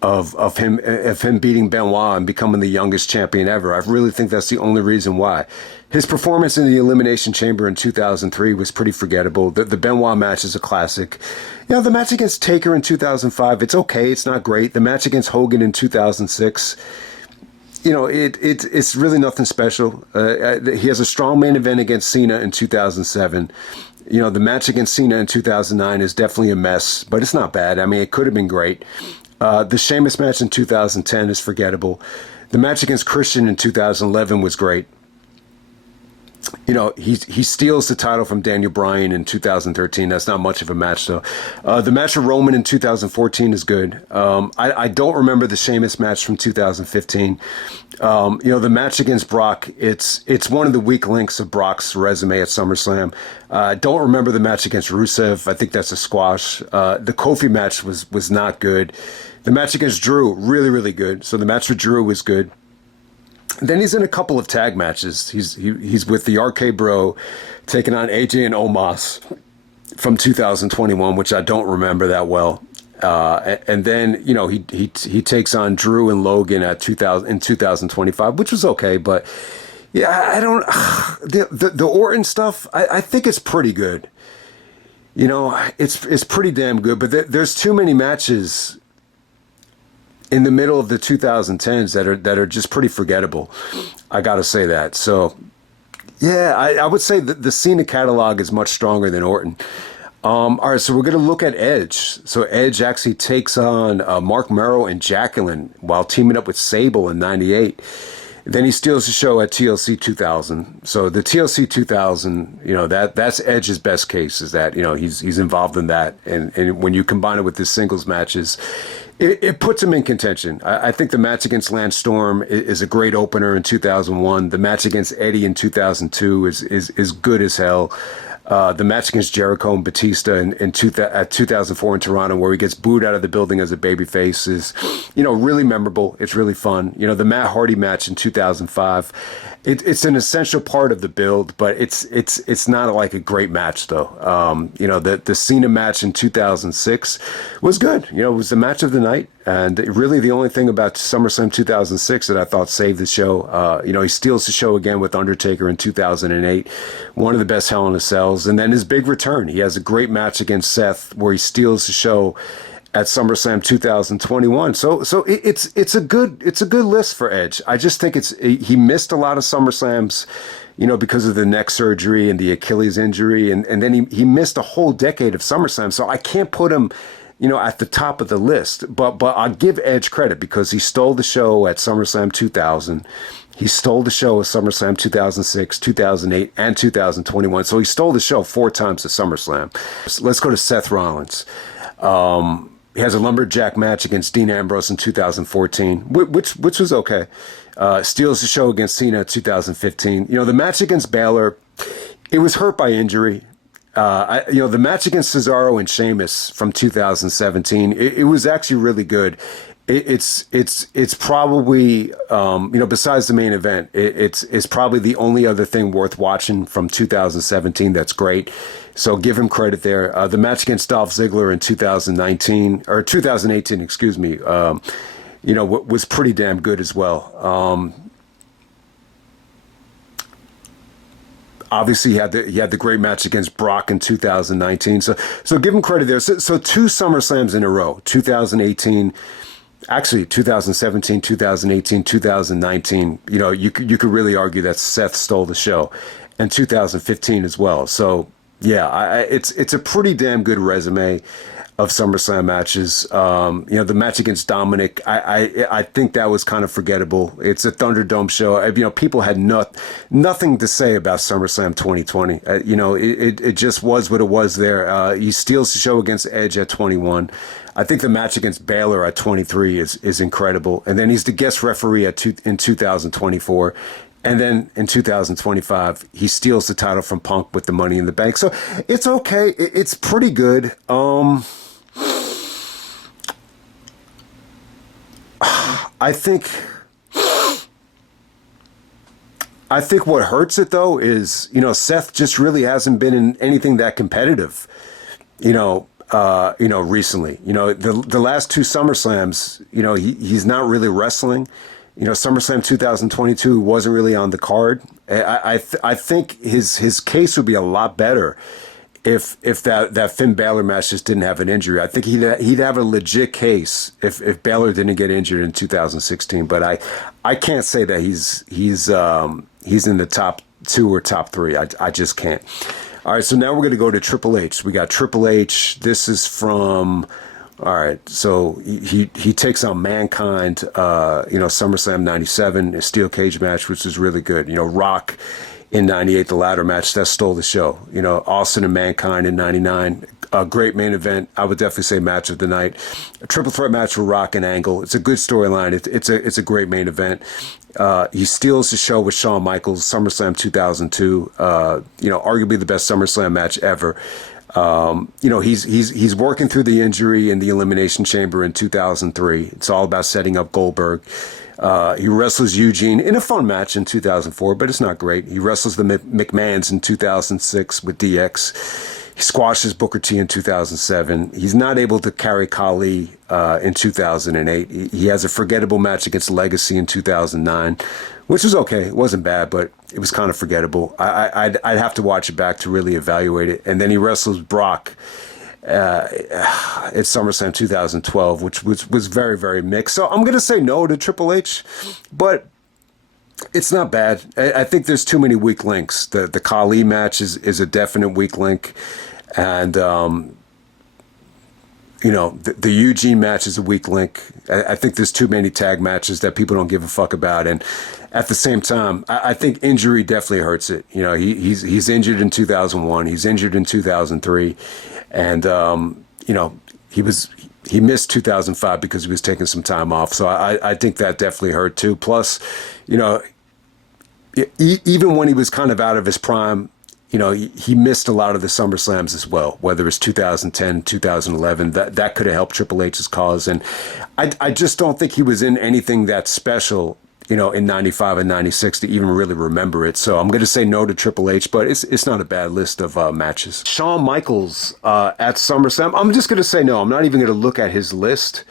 of him beating Benoit and becoming the youngest champion ever. I really think that's the only reason why. His performance in the Elimination Chamber in 2003 was pretty forgettable. The Benoit match is a classic. The match against Taker in 2005, it's okay. It's not great. The match against Hogan in 2006, it's really nothing special. He has a strong main event against Cena in 2007. The match against Cena in 2009 is definitely a mess, but it's not bad. I mean, it could have been great. The Sheamus match in 2010 is forgettable. The match against Christian in 2011 was great. He steals the title from Daniel Bryan in 2013. That's not much of a match, though. The match with Roman in 2014 is good. I don't remember the Sheamus match from 2015. The match against Brock, it's one of the weak links of Brock's resume at SummerSlam. Don't remember the match against Rusev. I think that's a squash. The Kofi match was not good. The match against Drew, really, really good. So the match with Drew was good. Then he's in a couple of tag matches. He's with the RK Bro, taking on AJ and Omos from 2021, which I don't remember that well. And then he takes on Drew and Logan in 2025, which was okay. But yeah, I don't the Orton stuff. I think it's pretty good. It's pretty damn good. But there's too many matches in the middle of the 2010s that are just pretty forgettable. I got to say that. So, yeah, I would say that the Cena catalog is much stronger than Orton. All right, so we're going to look at Edge. So Edge actually takes on Mark Merrow and Jacqueline while teaming up with Sable in '98. Then he steals the show at TLC 2000. So the TLC 2000, that's Edge's best case, is that he's involved in that, and when you combine it with his singles matches, it puts him in contention. I think the match against Lance Storm is a great opener in 2001. The match against Eddie in 2002 is good as hell. The match against Jericho and Batista at 2004 in Toronto, where he gets booed out of the building as a babyface, is, really memorable. It's really fun. The Matt Hardy match in 2005, it's an essential part of the build, but it's not like a great match though. The Cena match in 2006 was good. It was the match of the night. And really the only thing about SummerSlam 2006 that I thought saved the show, he steals the show again with Undertaker in 2008, one of the best Hell in a Cells. And then his big return, he has a great match against Seth where he steals the show at SummerSlam 2021. So it's a good list for Edge. I just think he missed a lot of SummerSlams, because of the neck surgery and the Achilles injury. And then he missed a whole decade of SummerSlam. So I can't put him at the top of the list, but I'll give Edge credit because he stole the show at SummerSlam 2000. He stole the show at SummerSlam 2006, 2008, and 2021. So he stole the show 4 times at SummerSlam. So let's go to Seth Rollins. He has a lumberjack match against Dean Ambrose in 2014, which was okay. Steals the show against Cena in 2015. The match against Balor, it was hurt by injury. The match against Cesaro and Sheamus from 2017, it was actually really good. It's probably, besides the main event, it's probably the only other thing worth watching from 2017 that's great. So give him credit there. The match against Dolph Ziggler in 2018, excuse me, was pretty damn good as well. Obviously, he had the great match against Brock in 2019. So give him credit there. So 2 SummerSlams in a row, 2018, actually 2017, 2018, 2019. You could really argue that Seth stole the show, and 2015 as well. So yeah, it's a pretty damn good resume. of SummerSlam matches. The match against Dominic, I think that was kind of forgettable. It's a Thunderdome show. People had nothing to say about SummerSlam 2020. It just was what it was there. He steals the show against Edge at 21. I think the match against Baylor at 23 is incredible. And then he's the guest referee in 2024. And then in 2025, he steals the title from Punk with the Money in the Bank. So it's okay. It's pretty good. I think what hurts it though is, Seth just really hasn't been in anything that competitive, recently. The last two SummerSlams, he's not really wrestling. SummerSlam 2022 wasn't really on the card. I think his case would be a lot better if that Finn Balor match just didn't have an injury. I think he'd have a legit case if Balor didn't get injured in 2016. But I can't say that he's in the top two or top three. I just can't. All right, so now we're going to go to Triple H. We got Triple H. This is from. All right, so he takes on Mankind, SummerSlam 97, a steel cage match, which is really good. Rock in 98, the ladder match, that stole the show. Austin and Mankind in 99, a great main event. I would definitely say match of the night. A triple threat match with Rock and Angle. It's a good storyline. It's a great main event. He steals the show with Shawn Michaels, SummerSlam 2002, arguably the best SummerSlam match ever. He's working through the injury in the Elimination Chamber in 2003. It's all about setting up Goldberg. He wrestles Eugene in a fun match in 2004, but it's not great. He wrestles the McMahons in 2006 with DX. He squashes Booker T in 2007. He's not able to carry Khali in 2008. He has a forgettable match against Legacy in 2009, which was okay. It wasn't bad, but it was kind of forgettable. I'd have to watch it back to really evaluate it. And then he wrestles Brock at SummerSlam 2012, which was very, very mixed. So I'm going to say no to Triple H, but it's not bad. I think there's too many weak links. The Khali match is a definite weak link. And, the Eugene match is a weak link. I think there's too many tag matches that people don't give a fuck about. And at the same time, I think injury definitely hurts it. He's injured in 2001. He's injured in 2003. And, he missed 2005 because he was taking some time off. So I think that definitely hurt too. Plus, even when he was kind of out of his prime, he missed a lot of the SummerSlams as well, whether it's 2010, 2011. That could have helped Triple H's cause. And I just don't think he was in anything that special, in 95 and 96 to even really remember it. So I'm going to say no to Triple H, but it's not a bad list of matches. Shawn Michaels at SummerSlam. I'm just going to say no. I'm not even going to look at his list.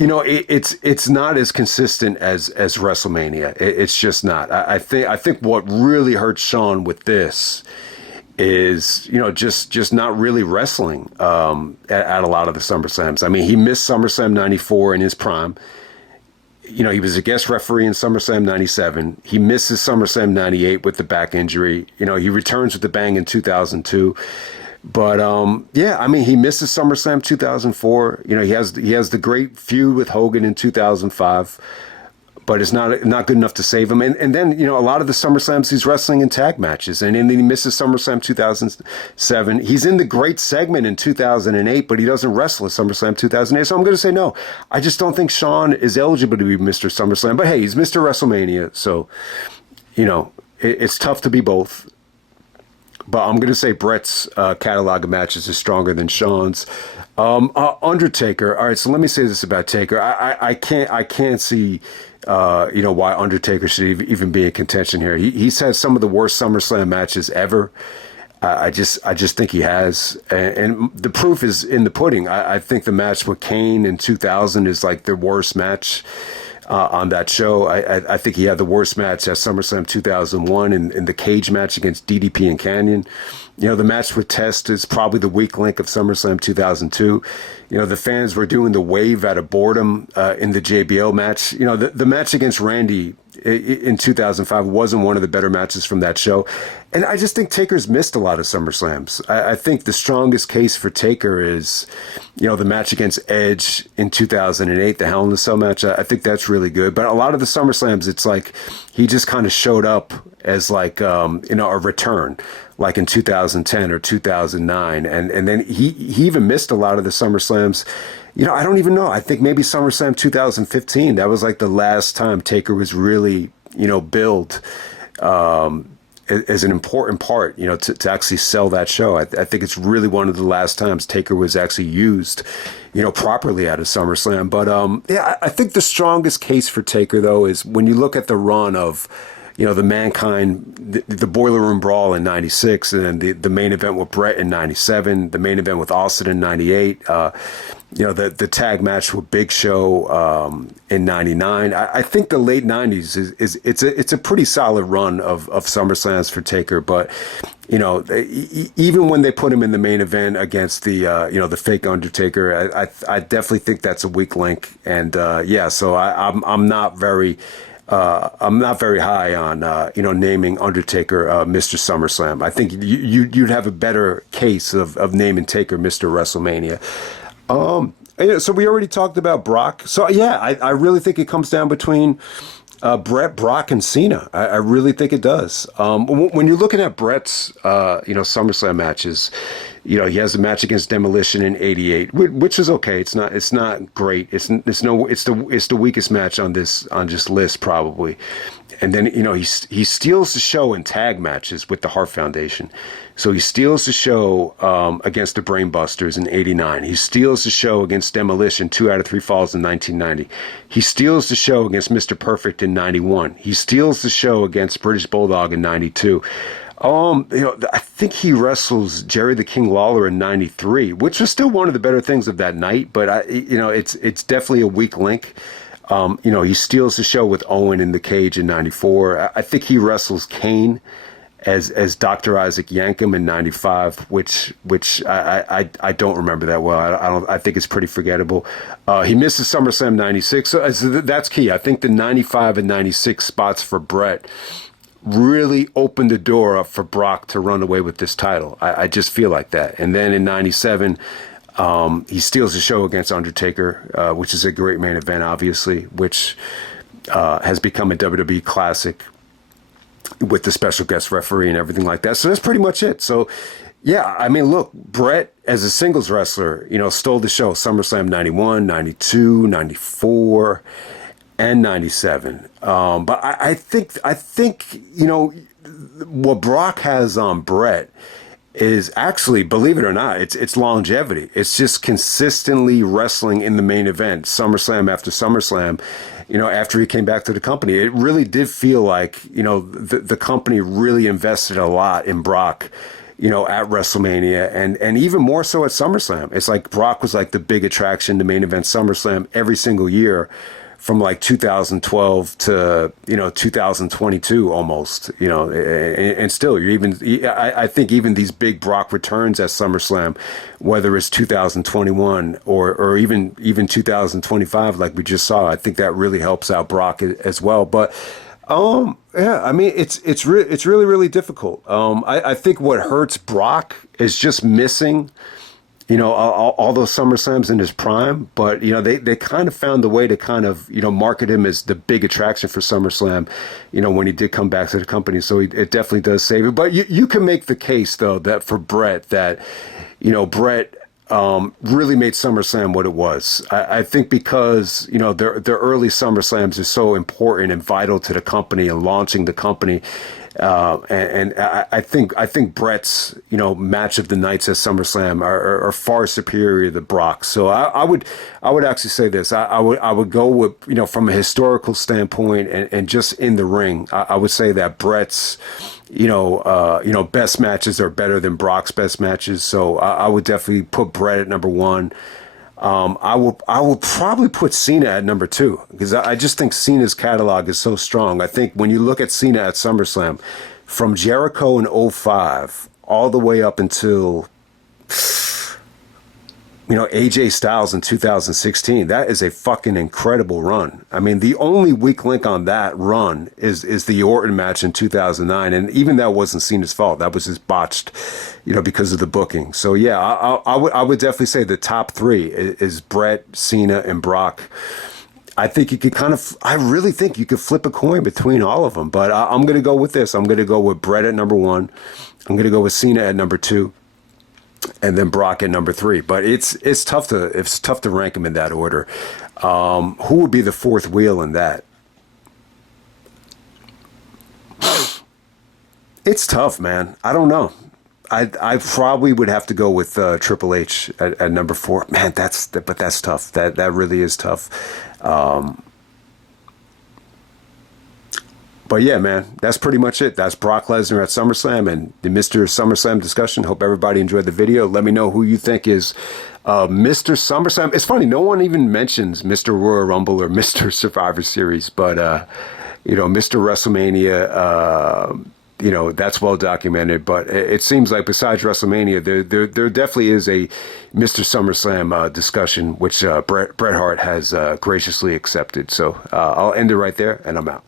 It's not as consistent as WrestleMania. It's just not. I think what really hurt Shawn with this is just not really wrestling at a lot of the SummerSlams. I mean, he missed SummerSlam 94 in his prime. He was a guest referee in SummerSlam 97. He misses SummerSlam 98 with the back injury. He returns with the bang in 2002. But he misses SummerSlam 2004. He has the great feud with Hogan in 2005, but it's not good enough to save him. And then a lot of the SummerSlams he's wrestling in tag matches, and then he misses SummerSlam 2007. He's in the great segment in 2008, but he doesn't wrestle at SummerSlam 2008. So I'm going to say no. I just don't think Shawn is eligible to be Mr. SummerSlam. But hey, he's Mr. WrestleMania, so it's tough to be both. But I'm going to say Bret's catalog of matches is stronger than Shawn's. Undertaker. All right, so let me say this about Taker. I can't see why Undertaker should even be in contention here. He's had some of the worst SummerSlam matches ever. I just think he has, and the proof is in the pudding. I think the match with Kane in 2000 is like the worst match on that show. I think he had the worst match at SummerSlam 2001 in the cage match against DDP and Canyon. The match with Test is probably the weak link of SummerSlam 2002. The fans were doing the wave out of boredom in the JBL match. The match against Randy in 2005 wasn't one of the better matches from that show. And I just think Taker's missed a lot of SummerSlams. I think the strongest case for Taker is, the match against Edge in 2008, the Hell in a Cell match. I think that's really good. But a lot of the SummerSlams, it's like he just kind of showed up as like, a return, like in 2010 or 2009. And then he even missed a lot of the SummerSlams. I don't even know. I think maybe SummerSlam 2015, that was like the last time Taker was really, billed as an important part, to actually sell that show. I think it's really one of the last times Taker was actually used, properly at a SummerSlam. But I think the strongest case for Taker, though, is when you look at the run of, the Mankind, the Boiler Room Brawl in 96, and then the main event with Bret in 97, the main event with Austin in 98, the tag match with Big Show in 99. I think the late 90s it's a pretty solid run of SummerSlams for Taker, but even when they put him in the main event against the fake Undertaker, I definitely think that's a weak link, and so I'm not very high on naming Undertaker Mr. SummerSlam. I think you'd have a better case of naming Taker Mr. WrestleMania. So we already talked about Brock. So I really think it comes down between Bret, Brock, and Cena. I really think it does. When you're looking at Bret's SummerSlam matches, he has a match against Demolition in '88, which is okay. It's not great. It's the weakest match on this list probably. And then he steals the show in tag matches with the Hart Foundation. So he steals the show against the Brainbusters in '89. He steals the show against Demolition 2 out of 3 falls in 1990. He steals the show against Mr. Perfect in '91. He steals the show against British Bulldog in '92. I think he wrestles Jerry the King Lawler in '93, which was still one of the better things of that night. But it's definitely a weak link. He steals the show with Owen in the cage in '94. I think he wrestles Kane as Dr. Isaac Yankem in '95, which I don't remember that well. I think it's pretty forgettable. He misses SummerSlam '96, so that's key. I think the '95 and '96 spots for Bret really opened the door up for Brock to run away with this title. I just feel like that. And then in '97. He steals the show against Undertaker, which is a great main event, obviously, which has become a WWE classic with the special guest referee and everything like that. So that's pretty much it. So, look, Bret, as a singles wrestler, stole the show. SummerSlam 91, 92, 94, and 97. But I think what Brock has on Bret is actually, believe it or not, it's longevity. It's just consistently wrestling in the main event, SummerSlam after SummerSlam, after he came back to the company. It really did feel like, the company really invested a lot in Brock, at WrestleMania and even more so at SummerSlam. It's like Brock was like the big attraction, the main event SummerSlam every single year from like 2012 to 2022 almost, and still I think even these big Brock returns at SummerSlam, whether it's 2021 or even 2025 like we just saw, I think that really helps out Brock as well. But it's really, really difficult. I think what hurts Brock is just missing all those SummerSlams in his prime, but, they kind of found a way to kind of, market him as the big attraction for SummerSlam, when he did come back to the company. So it definitely does save it. But you can make the case, though, that for Bret, Bret really made SummerSlam what it was. I think because, their early SummerSlams is so important and vital to the company and launching the company. And I think Bret's, match of the nights at SummerSlam are far superior to Brock. So I would actually say this. I would go with, from a historical standpoint and just in the ring, I would say that Bret's, best matches are better than Brock's best matches. So I would definitely put Bret at number one. I will probably put Cena at number two because I just think Cena's catalog is so strong. I think when you look at Cena at SummerSlam, from Jericho in '05 all the way up until AJ Styles in 2016, that is a fucking incredible run. I mean, the only weak link on that run is the Orton match in 2009. And even that wasn't Cena's fault. That was just botched, because of the booking. So, yeah, I would definitely say the top three is Bret, Cena, and Brock. I think you could I really think you could flip a coin between all of them. But I'm going to go with this. I'm going to go with Bret at number one. I'm going to go with Cena at number two. And then Brock at number three. But it's tough to rank them in that order. Who would be the fourth wheel in that? It's tough, man. I don't know. I probably would have to go with Triple H at number four. Man, that's tough. That really is tough. But yeah, man, that's pretty much it. That's Brock Lesnar at SummerSlam and the Mr. SummerSlam discussion. Hope everybody enjoyed the video. Let me know who you think is Mr. SummerSlam. It's funny, no one even mentions Mr. Royal Rumble or Mr. Survivor Series, but Mr. WrestleMania. That's well documented, but it seems like besides WrestleMania, there definitely is a Mr. SummerSlam discussion, which Bret Hart has graciously accepted. So I'll end it right there, and I'm out.